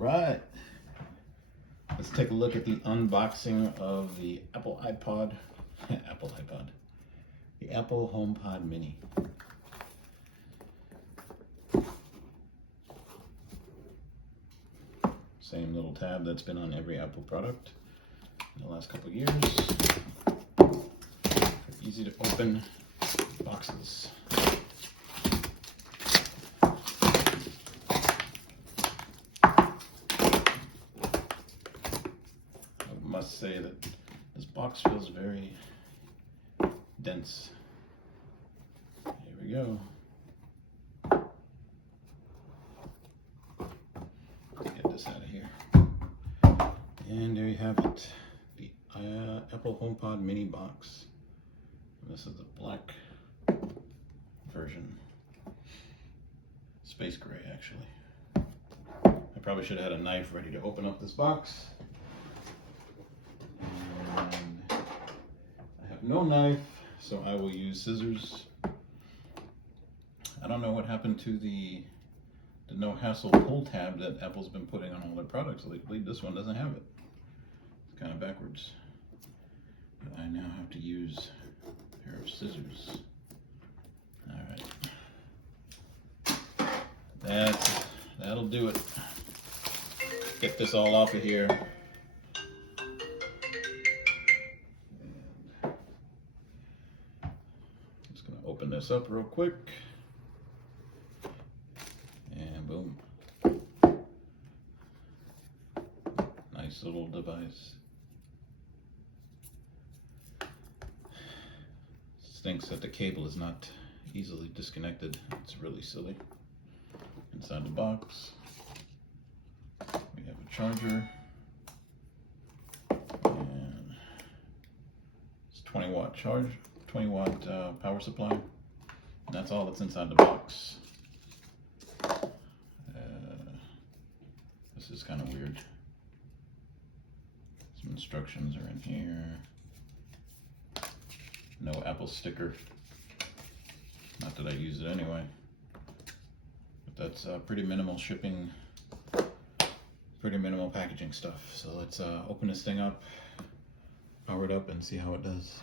Right. Let's take a look at the unboxing of the Apple iPod, the Apple HomePod Mini. Same little tab that's been on every Apple product in the last couple of years. Easy to open boxes. I must say that this box feels very dense. Here we go. Get this out of here. And there you have it, the Apple HomePod Mini box. And this is the black version. Space gray, actually. I probably should have had a knife ready to open up this box. And I have no knife, so I will use scissors. I don't know what happened to the no hassle pull tab that Apple's been putting on all their products lately. This one doesn't have it. It's kind of backwards. But I now have to use a pair of scissors. Alright. That'll do it. Get this all off of here. And just gonna open this up real quick. And boom. Nice little device. Stinks that the cable is not easily disconnected. It's really silly. Inside the box, we have a charger, and it's 20-watt charge, 20-watt power supply, and that's all that's inside the box. This is kind of weird. Some instructions are in here. No Apple sticker. Not that I use it anyway. But that's pretty minimal shipping, pretty minimal packaging stuff. So let's open this thing up, power it up, and see how it does.